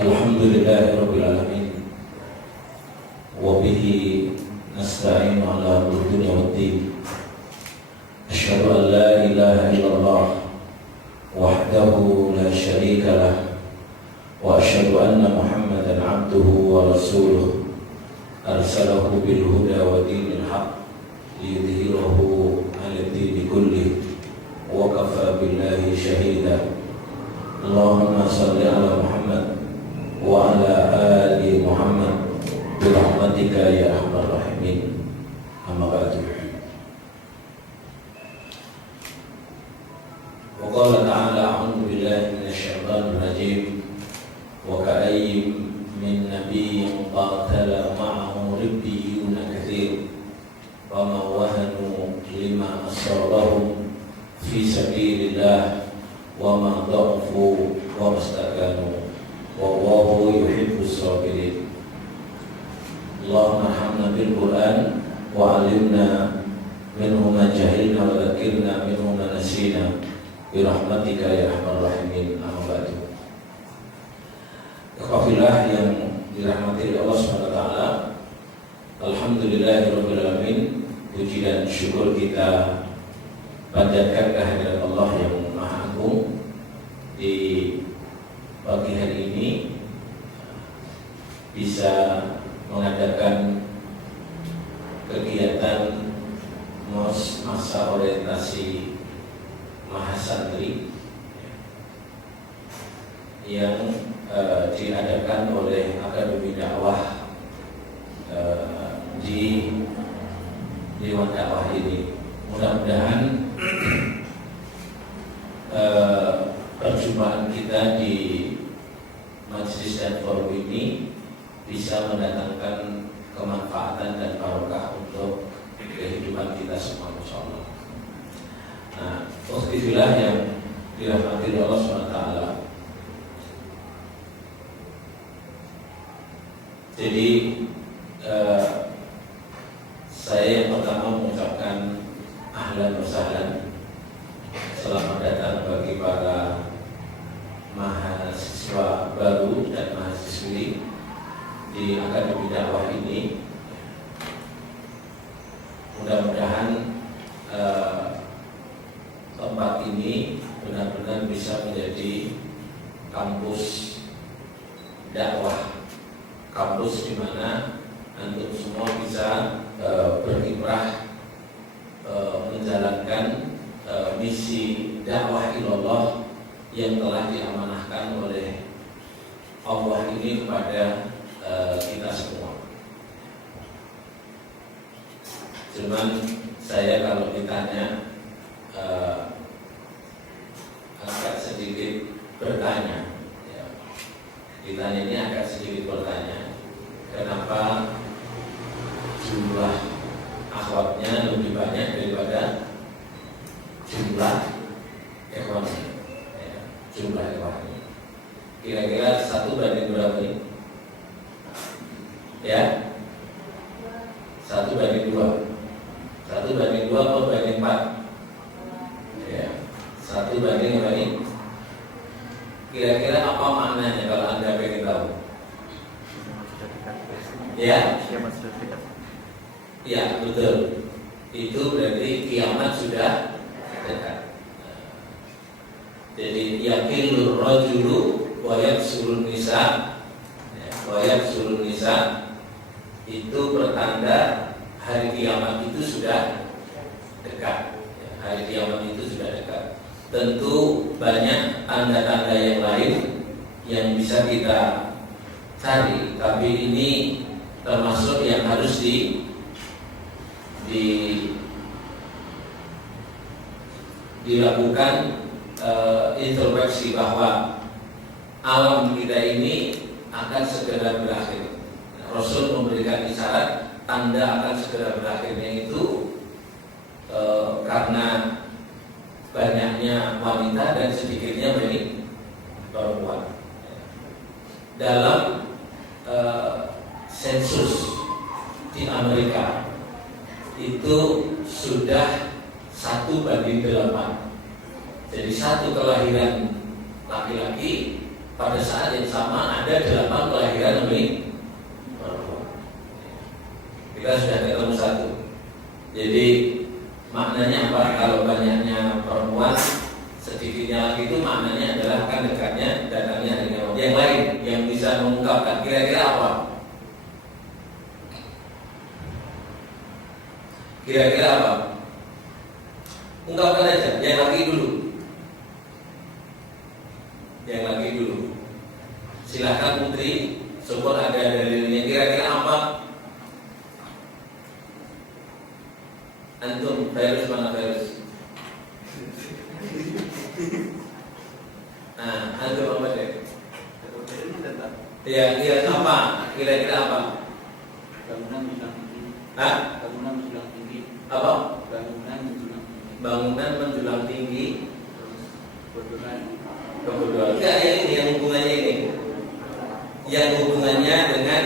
Alhamdulillahirabbil alamin wa bihi nasta'inu ala umuri dunya waddin. Asyhadu an la ilaha illallah wahdahu la syarika lah wa asyhadu anna Muhammadan abduhu wa rasuluh arsalahu bil huda wa dinil haqq liyudhhirahu 'ala ad-dini kullih wa kafa billahi shahida. Allahumma shalli ala Muhammad wa ala ali Muhammad bi rahmatika ya arhamar rahimin. Amma ba'du. Wa qala ta'ala a'udzu billahi minasy syaithanir rajim. Wa ka'ayyin min nabiyyin qatala ma'ahu ribbiyun katsir wa ma wahanu lima asabahum fi sabilillah wa ma dha'fu wa mastakanu wallahu yuhibbus sabirin. Allahumma arhamna bil Qur'an wa 'allimna minhu ma jahilna wa dzakirna minhu ma nasina bi rahmatika ya arhamar rahimin. Amma ba'du. Ikhwafillah yang dirahmati Allah Subhanahu wa taala, alhamdulillahirabbil alamin. Puji dan syukur kita panjatkan kehadirat Allah yang Maha Agung. Di pagi hari ini bisa mengadakan kegiatan masa orientasi mahasantri yang diadakan oleh Akademi Dakwah di Dewan Dakwah ini. Mudah-mudahan perjumpaan kita di majelis dan forum ini bisa mendatangkan kemanfaatan dan barokah untuk kehidupan kita semua, insyaallah. Nah, ikhtilaf yang dirahmati Allah SWT. Jadi saya yang pertama mengucapkan ahlan wa sahlan, selamat datang bagi para mahasiswa baru dan mahasiswi di Akademi Dakwah ini. Mudah-mudahan tempat ini benar-benar bisa menjadi kampus dakwah, kampus di mana antum semua bisa berkiprah menjalankan misi dakwah ilallah yang telah diamanahkan oleh Allah ini kepada kita semua. Cuman saya kalau ditanya agak sedikit bertanya, ya. Ditanya ini agak sedikit bertanya, kenapa jumlah akhwatnya lebih banyak daripada jumlah ikhwannya, ya, jumlah ikhwannya. Kira-kira 1 banding berapa ini? Ya, 1 banding 2. 1 banding 2 atau banding 4? Ya, 1 banding berapa ini? Kira-kira apa maknanya kalau Anda pengen tahu? Ya? Ya, betul. Itu berarti kiamat sudah dekat. Jadi yakilur rajulu wa yaksurun nisa, wa yaksurun nisa itu pertanda hari kiamat itu sudah dekat. Hari kiamat itu sudah dekat. Tentu banyak tanda-tanda yang lain yang bisa kita cari, tapi ini termasuk yang harus dilakukan introspeksi bahwa alam kita ini akan segera berakhir. Rasul memberikan isyarat tanda akan segera berakhirnya itu karena banyaknya wanita dan sedikitnya perempuan. Dalam sensus di Amerika itu sudah 1:8. Jadi 1 kelahiran laki-laki pada saat yang sama ada 8 kelahiran ini perempuan. Kita sudah ketemu satu. Jadi maknanya apa? Kalau banyaknya perempuan, sedikitnya lagi itu maknanya adalah akan dekatnya datangnya hari kiamat. Yang lain yang bisa mengungkapkan kira-kira apa? Kira-kira apa? Ungkapkan aja. Yang lagi dulu. Yang lagi dulu. Silahkan Putri, syukur ada dalilnya. Kira-kira apa? Antum, virus mana virus? Nah, antum apa deh? Iya, apa? Kira-kira apa? Bangunan menjulang tinggi. Hah? Bangunan menjulang tinggi. Apa? Bangunan menjulang tinggi. Bangunan menjulang tinggi. Kebodohan. Kebodohan. Enggak, yang hubungannya ini. Yang hubungannya dengan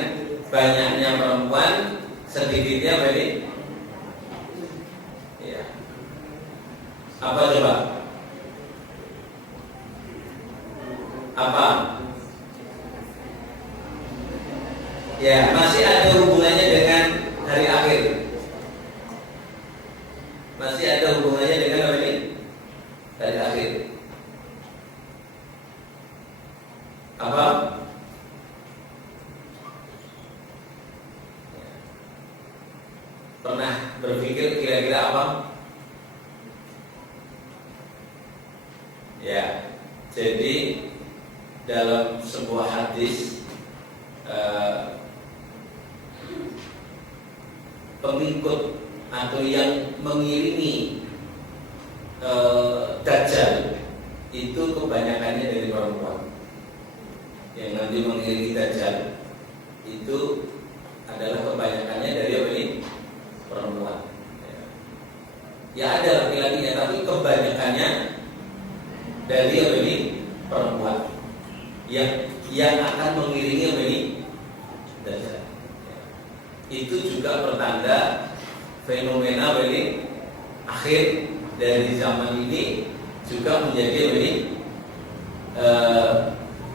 banyaknya perempuan, sedikitnya berarti. Ya. Apa coba? Apa? Ya, masih ada hubungannya dengan hari akhir. Masih ada hubungannya dengan apa ini? Hari akhir. Apa? Pernah berpikir kira-kira apa? Ya, jadi dalam sebuah hadis pengikut atau yang mengiringi Dajjal itu kebanyakannya dari perempuan. Yang nanti mengiringi Dajjal itu adalah kebanyakannya dari apa ini? Perempuan. Ya ada laki-lakinya, tapi kebanyakannya dari apa ini? Perempuan. Yang akan mengiringi apa ini? Dajjal. Itu juga pertanda fenomena ini akhir dari zaman ini juga menjadi ini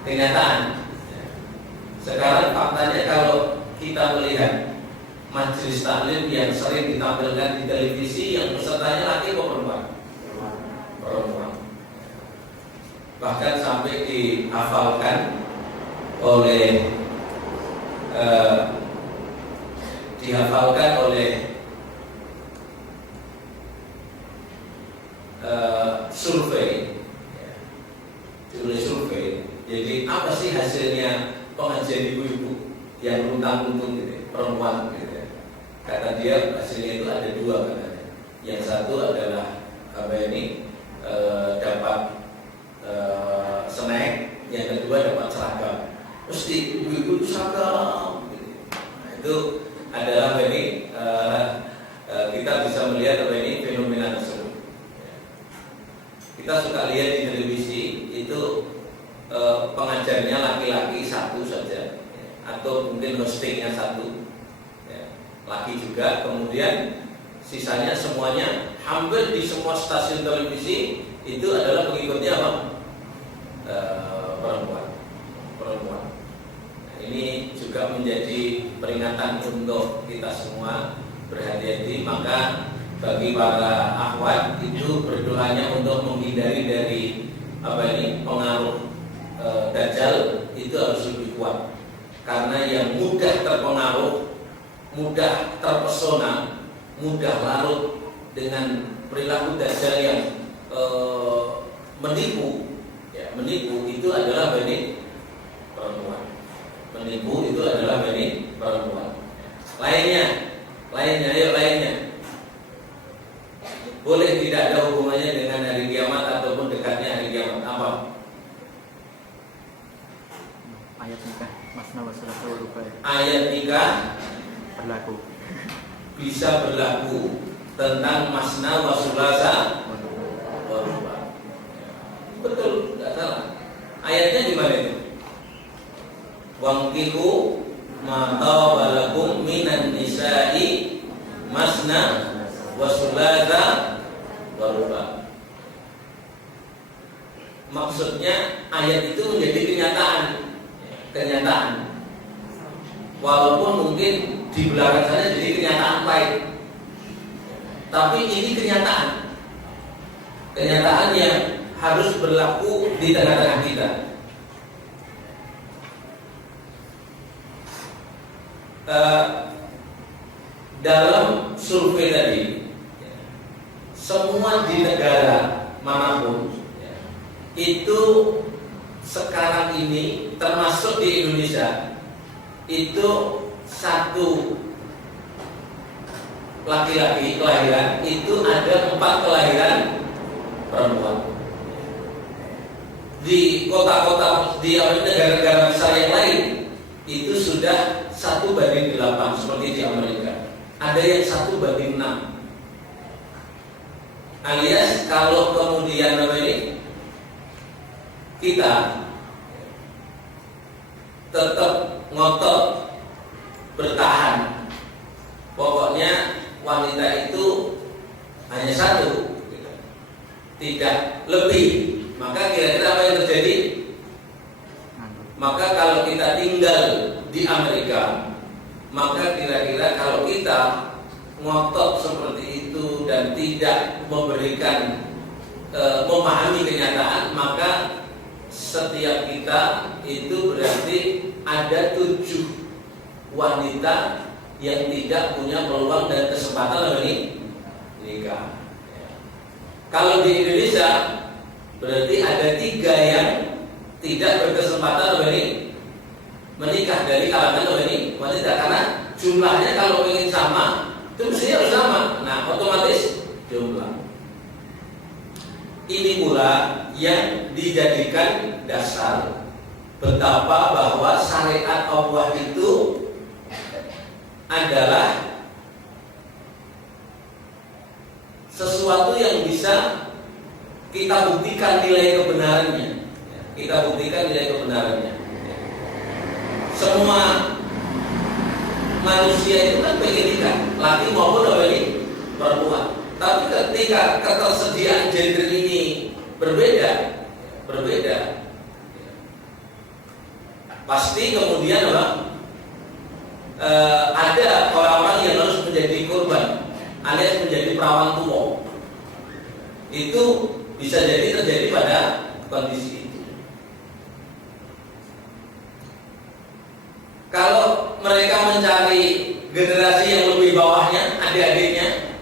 kenyataan. Sekarang faktanya kalau kita melihat majelis taklim yang sering ditampilkan di televisi, yang pesertanya laki atau perempuan? Perempuan. Bahkan sampai dihafalkan oleh survei. Jadi apa sih hasilnya pengajian ibu-ibu yang luntang-luntung gitu, perempuan gitu. Kata dia hasilnya itu ada 2 katanya. Yang satu adalah apa ini dapat snack, yang kedua dapat seragam. Mesti ibu-ibu itu seragam gitu. Nah, itu adalah apa ini kita bisa melihat apa ini fenomena tersebut. Kita suka lihat di televisi itu pengajarnya laki-laki satu saja, atau mungkin hostingnya satu, laki juga. Kemudian sisanya semuanya hampir di semua stasiun televisi itu adalah pengikutnya apa? Perempuan. Nah, ini juga menjadi peringatan untuk kita semua berhati-hati. Maka bagi para akhwat itu berdoanya untuk menghindari dari apa ini pengaruh Dajjal itu harus lebih kuat, karena yang mudah terpengaruh, mudah terpesona, mudah larut dengan perilaku Dajjal yang menipu itu adalah ini perempuan. Menipu itu adalah ini perempuan. Lainnya. Boleh tidak ada hubungannya dengan hari kiamat ataupun dekatnya hari kiamat. Apa? Ayat nikah masna wa sulasa wa ruba. Ayat nikah berlaku. Bisa berlaku tentang masna wa sulasa wa ruba. Betul, tidak salah. Ayatnya di mana itu? Wangkihu ma tawalakum minan nisa'i masna wa sulasa wa ruba. Maksudnya ayat itu menjadi kenyataan. Walaupun mungkin di belakang sana jadi kenyataan baik, tapi ini kenyataan yang harus berlaku di tengah-tengah kita. Dalam survei tadi, semua di negara manapun itu sekarang ini, termasuk di Indonesia, itu satu laki-laki kelahiran itu ada 4 kelahiran perempuan. Di kota-kota di negara-negara besar yang lain itu sudah 1:8 seperti di Amerika. Ada yang 1:6. Alias kalau kemudian kita tetap ngotot bertahan, pokoknya wanita itu hanya 1, tidak lebih, maka kira-kira apa yang terjadi? Maka kalau kita tinggal di Amerika, maka kira-kira kalau kita ngotot seperti itu dan tidak memberikan memahami kenyataan, maka setiap kita itu berarti ada 7 wanita yang tidak punya peluang dan kesempatan menikah. Kalau di Indonesia berarti ada 3 yang tidak berkesempatan menikah dari kalangan wanita, karena jumlahnya kalau ingin sama itu mestinya harus sama. Nah, otomatis jumlah. Ini pula yang dijadikan dasar betapa bahwa syariat Allah itu adalah sesuatu yang bisa kita buktikan nilai kebenarannya. Semua manusia itu kan pengen nikah, laki maupun perempuan. Tapi ketika ketersediaan gender ini berbeda, pasti kemudian ada orang-orang yang harus menjadi korban, alias menjadi perawan tua. Itu bisa jadi terjadi pada kondisi itu. Kalau mereka mencari generasi yang lebih bawahnya, adik-adiknya,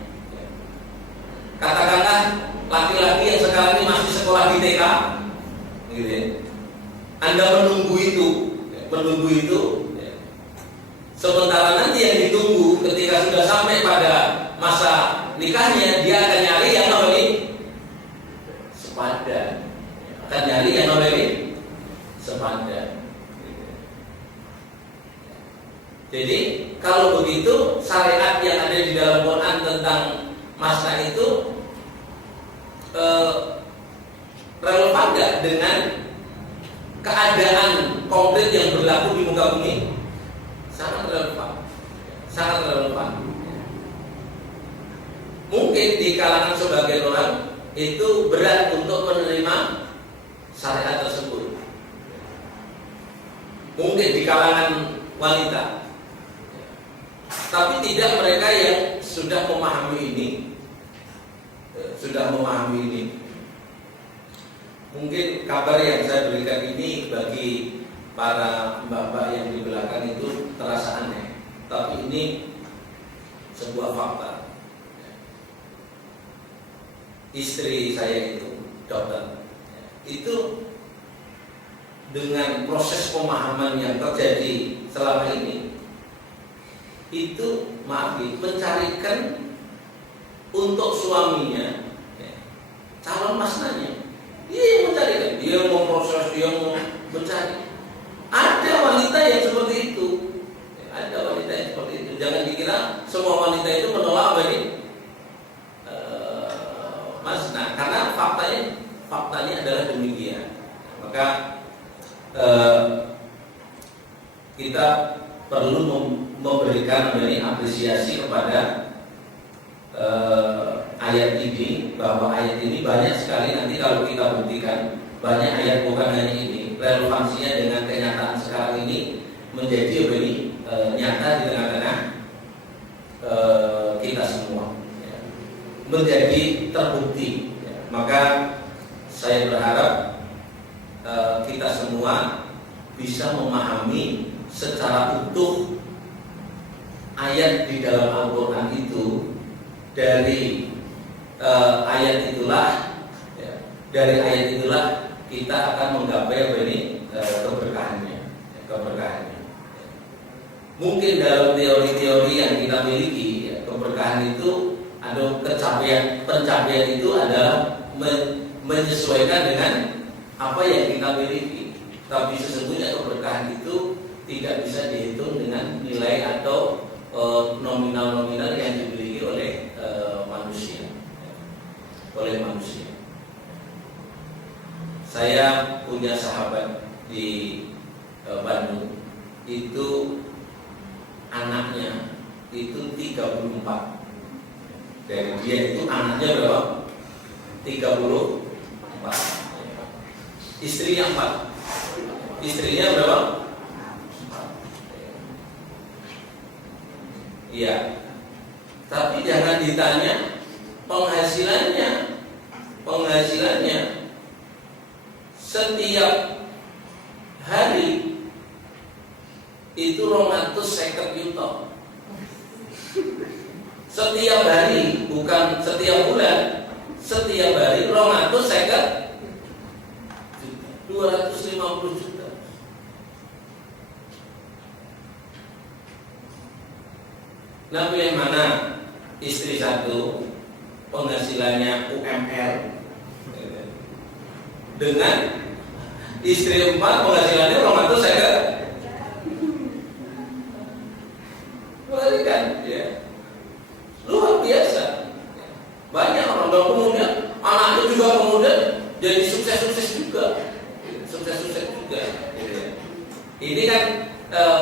katakanlah laki-laki yang sekarang ini masih sekolah di TK, gitu ya. Anda menunggu itu, sementara nanti yang ditunggu ketika sudah sampai pada masa nikahnya, dia akan nyari yang sepadan. Jadi kalau begitu, syariat yang ada di dalam Quran tentang masna itu relevan gak dengan keadaan konkret yang berlaku di muka bumi? Sangat relevan. Mungkin di kalangan sebagian orang itu berat untuk menerima syariat tersebut. Mungkin di kalangan wanita, tapi tidak mereka yang sudah memahami ini. Mungkin kabar yang saya berikan ini bagi para mbak-mbak yang di belakang itu terasa aneh, tapi ini sebuah fakta. Istri saya itu dokter, itu dengan proses pemahaman yang terjadi selama ini, itu mencarikan untuk suaminya calon masnanya. Dia yang mencarikan, dia yang memproses, dia yang mencari. Ada wanita yang seperti itu. Jangan dikira semua wanita itu menolak masna, karena faktanya adalah demikian. Maka kita perlu memberikan apresiasi kepada ayat ini, bahwa ayat ini banyak sekali nanti kalau kita buktikan banyak ayat, bukan hanya ini, relevansinya dengan kenyataan sekarang ini menjadi nyata di tengah-tengah kita semua, ya. Menjadi terbukti, ya. Maka saya berharap kita semua bisa memahami secara utuh ayat di dalam Al-Quran itu. Dari ayat itulah, ya, dari ayat itulah kita akan menggapai keberkahannya. Mungkin dalam teori-teori yang kita miliki, ya, keberkahan itu atau pencapaian itu adalah menyesuaikan dengan apa yang kita miliki. Tapi sesungguhnya keberkahan itu tidak bisa dihitung dengan nilai atau nominal-nominal yang dimiliki oleh manusia. Saya punya sahabat di Bandung, itu anaknya itu 34. Dari dia itu anaknya berapa? 34. Istrinya 4. Istrinya berapa? Iya. Tapi jangan ditanya penghasilannya. Setiap hari itu 250 juta. Setiap hari, bukan setiap bulan. Setiap hari 250 juta. Nah, pilih mana? Istri 1 penghasilannya UMR dengan istri 4 penghasilannya 250. Balikan, ya. Luar biasa. Banyak orang, dan kemudian anaknya juga kemudian jadi sukses juga. Ini kan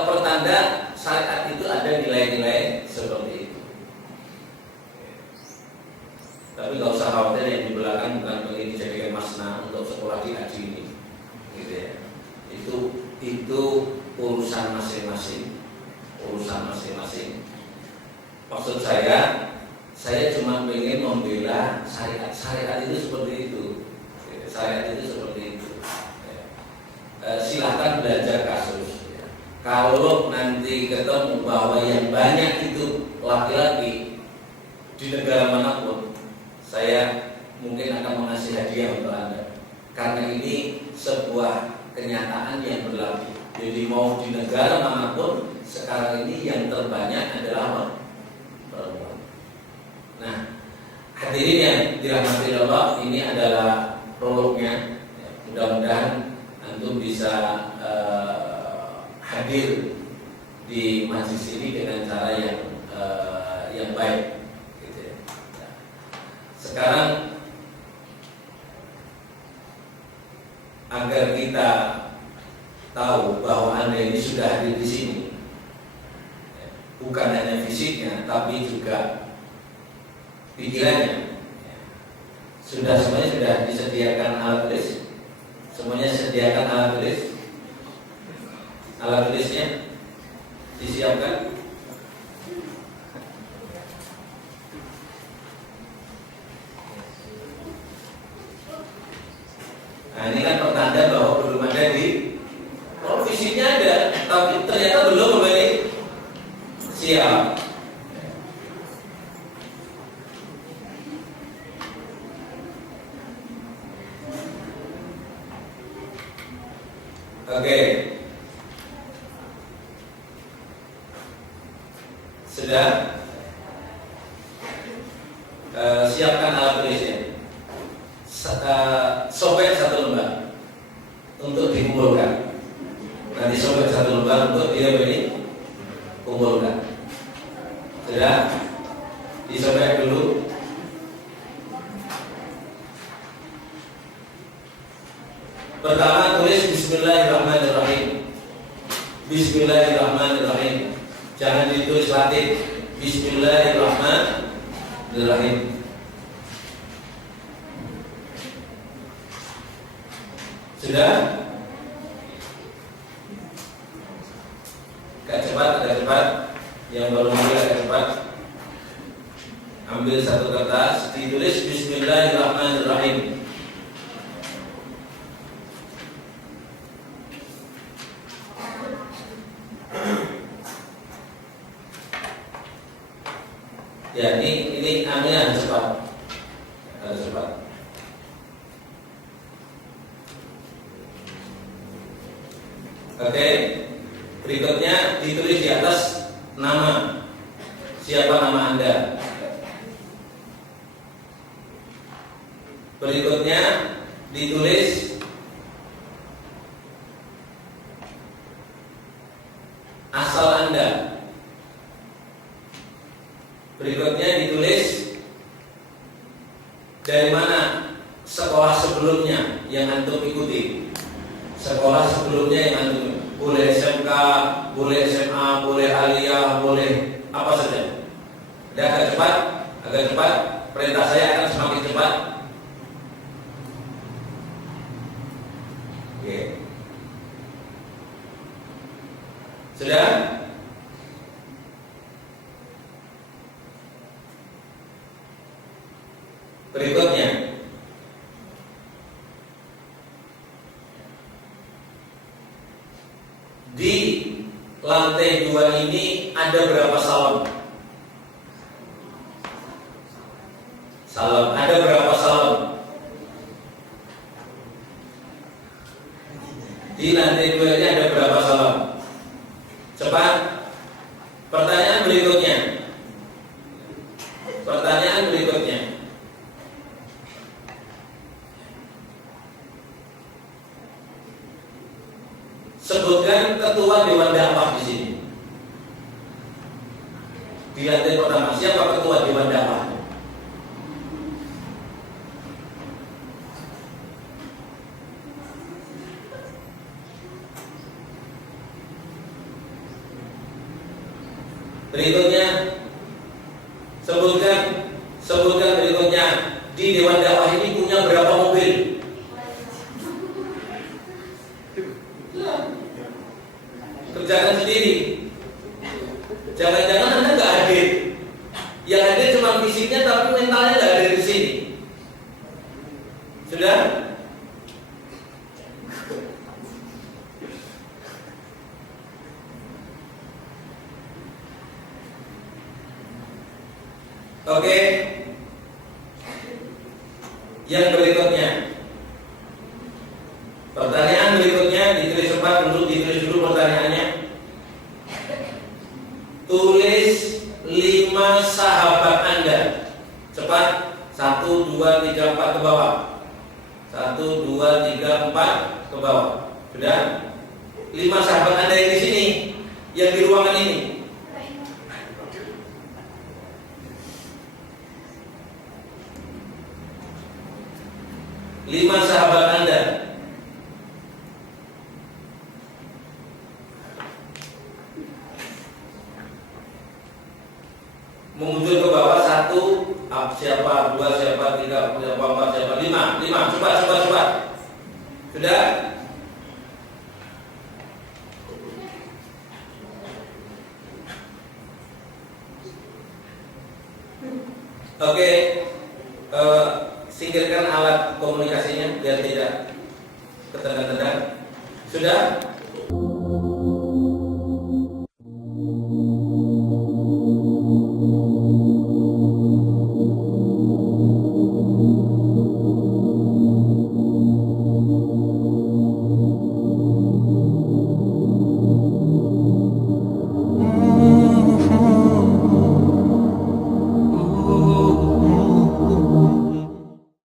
pertanda syariat itu ada nilai-nilai seperti itu. Tapi nggak usah khawatir, yang di belakang bukan ingin dijadikan masna untuk sekolah di haji ini, gitu ya. Itu urusan masing-masing. Maksud saya cuma ingin membela syariat itu seperti itu. Silahkan belajar kasus. Kalau nanti ketemu bahwa yang banyak itu laki-laki di negara manapun, saya mungkin akan mengasih hadiah untuk Anda. Karena ini sebuah kenyataan yang berlaku. Jadi mau di negara manapun, sekarang ini yang terbanyak adalah perempuan. Nah, hadirin yang dirahmati Allah, ini adalah prolognya. Mudah-mudahan antum bisa hadir di majelis ini dengan cara yang baik. Gitu ya. Sekarang agar kita tahu bahwa Anda ini sudah hadir di sini, bukan hanya fisiknya, tapi juga pikirannya. Semuanya sudah disediakan alat tulis. Semuanya disediakan alat tulis. Alat tulisnya disiapkan. Nah, ini kan pertanda bahwa belum ada fisiknya ada, tapi ternyata belum memiliki siap. Oke. Sudah. Siapkan alat tulisnya. Sobek 1 lembar untuk dikumpulkan. Nanti sobek 1 lembar untuk dia kumpulkan. Sudah. Disobek dulu. Pertama tulis Bismillahirrahmanirrahim. Bismillahirrahmanirrahim. Jangan ditulis Latin. Bismillahirrahmanirrahim. Sudah? Agak cepat. Yang baru mulai agak cepat. Ambil satu kertas, ditulis Bismillahirrahmanirrahim. Ya, ini ambilnya harus cepat. Harus cepat. Oke. Berikutnya ditulis di atas nama. Siapa nama Anda? Berikutnya ditulis asal Anda. Berikutnya ditulis dari mana sekolah sebelumnya yang antum ikuti. Sekolah sebelumnya yang antum, boleh SMK, boleh SMA, boleh aliyah, boleh apa saja. Agak cepat. Perintah saya akan semakin cepat. Oke. Sudah? Berikutnya, di lantai 2 ini ada berapa salon? Ada berapa salon? Di lantai 2 ini ada berapa salon? Cepat. Pertanyaan berikutnya. Sebutkan ketua Dewan Dakwah di sini. Di lantai pertama, siapa ketua Dewan Dakwah? Berikutnya, sebutkan berikutnya, di Dewan Dakwah ini punya berapa mobil? Kerjakan sendiri. Jangan-jangan Anda nggak hadir. Yang hadir cuma fisiknya tapi mentalnya nggak hadir di sini. Sudah? Oke. Yang berikutnya. Pertanyaan berikutnya ditulis cepat dulu, ditulis dulu pertanyaannya. Tulis 5 sahabat Anda. Cepat. 1, 2, 3, 4 ke bawah. 1, 2, 3, 4 ke bawah. Sudah? 5 sahabat Anda yang di sini, yang di ruangan ini. Lima sahabat Anda. Memuncul ke bawah. 1, siapa, 2, siapa, 3, siapa, 4, siapa, 5. Cepat. Sudah? Oke. Singkirkan alat komunikasinya biar tidak ketendang-tendang. Sudah?